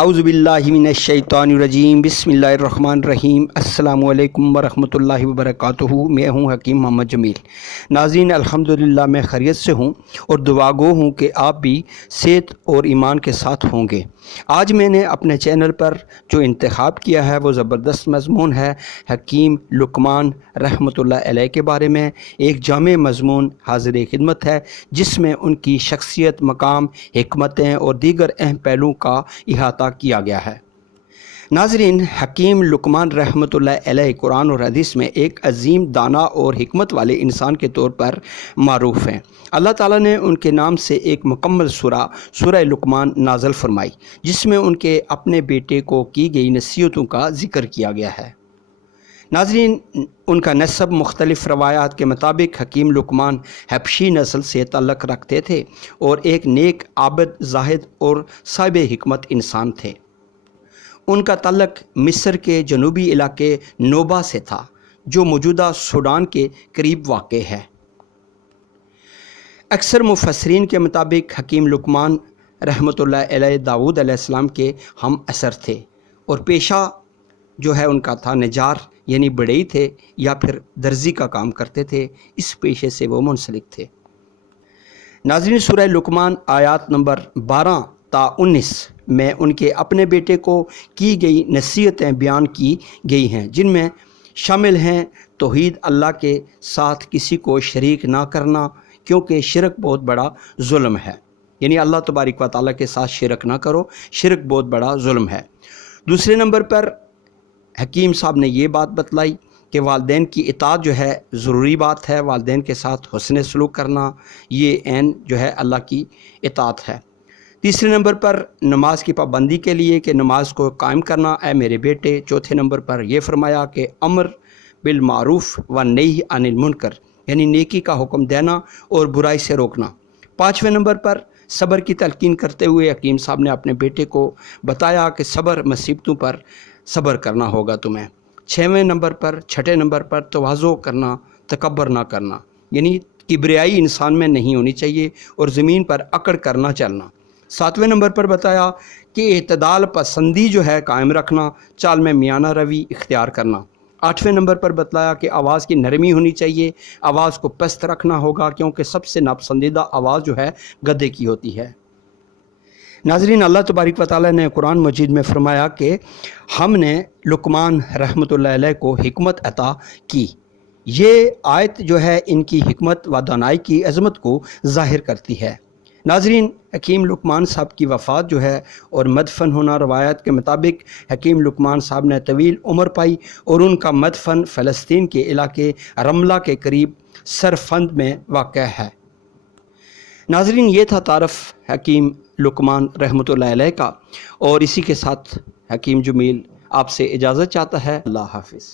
اعوذ باللہ من الشیطان الرجیم، بسم اللہ الرحمن الرحیم۔ السلام علیکم ورحمۃ اللہ وبرکاتہ۔ میں ہوں حکیم محمد جمیل۔ ناظرین، الحمدللہ میں خیریت سے ہوں اور دعا گو ہوں کہ آپ بھی صحت اور ایمان کے ساتھ ہوں گے۔ آج میں نے اپنے چینل پر جو انتخاب کیا ہے وہ زبردست مضمون ہے، حکیم لقمان رحمۃ اللہ علیہ کے بارے میں ایک جامع مضمون حاضر خدمت ہے، جس میں ان کی شخصیت، مقام، حکمتیں اور دیگر اہم پہلوؤں کا احاطہ کیا گیا ہے۔ ناظرین، حکیم لقمان رحمۃ اللہ علیہ قرآن اور حدیث میں ایک عظیم دانا اور حکمت والے انسان کے طور پر معروف ہیں۔ اللہ تعالیٰ نے ان کے نام سے ایک مکمل سورہ لقمان نازل فرمائی، جس میں ان کے اپنے بیٹے کو کی گئی نصیحتوں کا ذکر کیا گیا ہے۔ ناظرین، ان کا نسب مختلف روایات کے مطابق حکیم لقمان حبشی نسل سے تعلق رکھتے تھے اور ایک نیک، عابد، زاہد اور صاحب حکمت انسان تھے۔ ان کا تعلق مصر کے جنوبی علاقے نوبہ سے تھا، جو موجودہ سوڈان کے قریب واقع ہے۔ اکثر مفسرین کے مطابق حکیم لقمان رحمۃ اللہ علیہ داؤد علیہ السلام کے ہم عصر تھے اور پیشہ جو ہے ان کا تھا نجار، یعنی بڑھئی تھے یا پھر درزی کا کام کرتے تھے۔ اس پیشے سے وہ منسلک تھے۔ ناظرین، سورہ لقمان آیات نمبر 12 تا 19 میں ان کے اپنے بیٹے کو کی گئی نصیحتیں بیان کی گئی ہیں، جن میں شامل ہیں توحید، اللہ کے ساتھ کسی کو شریک نہ کرنا، کیونکہ شرک بہت بڑا ظلم ہے، یعنی اللہ تبارک و تعالیٰ کے ساتھ شرک نہ کرو، شرک بہت بڑا ظلم ہے۔ دوسرے نمبر پر حکیم صاحب نے یہ بات بتلائی کہ والدین کی اطاعت جو ہے ضروری بات ہے، والدین کے ساتھ حسن سلوک کرنا یہ عین جو ہے اللہ کی اطاعت ہے۔ تیسرے نمبر پر نماز کی پابندی کے لیے کہ نماز کو قائم کرنا اے میرے بیٹے۔ چوتھے نمبر پر یہ فرمایا کہ امر بالمعروف و نہی عن المنکر، یعنی نیکی کا حکم دینا اور برائی سے روکنا۔ پانچویں نمبر پر صبر کی تلقین کرتے ہوئے حکیم صاحب نے اپنے بیٹے کو بتایا کہ صبر مصیبتوں پر صبر کرنا ہوگا تمہیں۔ چھٹے نمبر پر تواضع کرنا، تکبر نہ کرنا، یعنی کبریائی انسان میں نہیں ہونی چاہیے اور زمین پر اکڑ کر نہ چلنا۔ ساتویں نمبر پر بتایا کہ اعتدال پسندی جو ہے قائم رکھنا، چال میں میانہ روی اختیار کرنا۔ آٹھویں نمبر پر بتلایا کہ آواز کی نرمی ہونی چاہیے، آواز کو پست رکھنا ہوگا، کیونکہ سب سے ناپسندیدہ آواز جو ہے گدھے کی ہوتی ہے۔ ناظرین، اللہ تبارک و تعالیٰ نے قرآن مجید میں فرمایا کہ ہم نے لقمان رحمۃ اللہ علیہ کو حکمت عطا کی۔ یہ آیت جو ہے ان کی حکمت و دانائی کی عظمت کو ظاہر کرتی ہے۔ ناظرین، حکیم لقمان صاحب کی وفات جو ہے اور مدفن ہونا روایت کے مطابق حکیم لقمان صاحب نے طویل عمر پائی اور ان کا مدفن فلسطین کے علاقے رملہ کے قریب سرفند میں واقع ہے۔ ناظرین، یہ تھا تعارف حکیم لقمان رحمۃ اللہ علیہ کا، اور اسی کے ساتھ حکیم جمیل آپ سے اجازت چاہتا ہے۔ اللہ حافظ۔